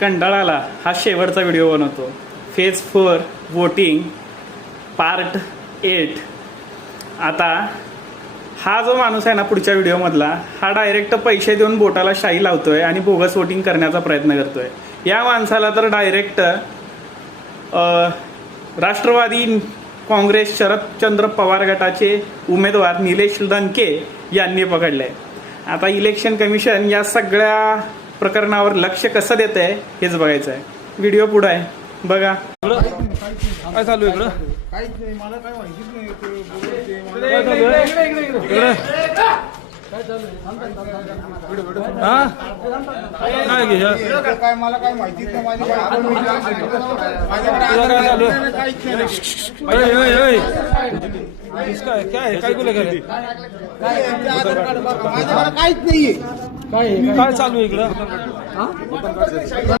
कंडाळाला हा शेवटचा व्हिडिओ बनवतो. Phase 4 voting part 8. आता हा जो माणूस आहे ना पुढच्या व्हिडिओमधला, हा डायरेक्ट पैसे देऊन बोटाला शाई लावतोय आणि बोगस वोटिंग करण्याचा प्रयत्न करतोय. या माणसाला तर डायरेक्ट राष्ट्रवादी काँग्रेस शरदचंद्र पवार गटाचे उमेदवार निलेश लंके यांनी पकडले. आता इलेक्शन कमिशन या सगळ्या प्रकरणावर लक्ष कसं देत आहे हेच बघायचं आहे. व्हिडिओ पुढे आहे, बघा. काय चालू आहे इकडं? काहीच नाही, मला काय माहितीच नाही. काय मला काय माहितीच नाही. काय बोला माझ्याकडे काहीच नाहीये. काय चालू आहे इकडं?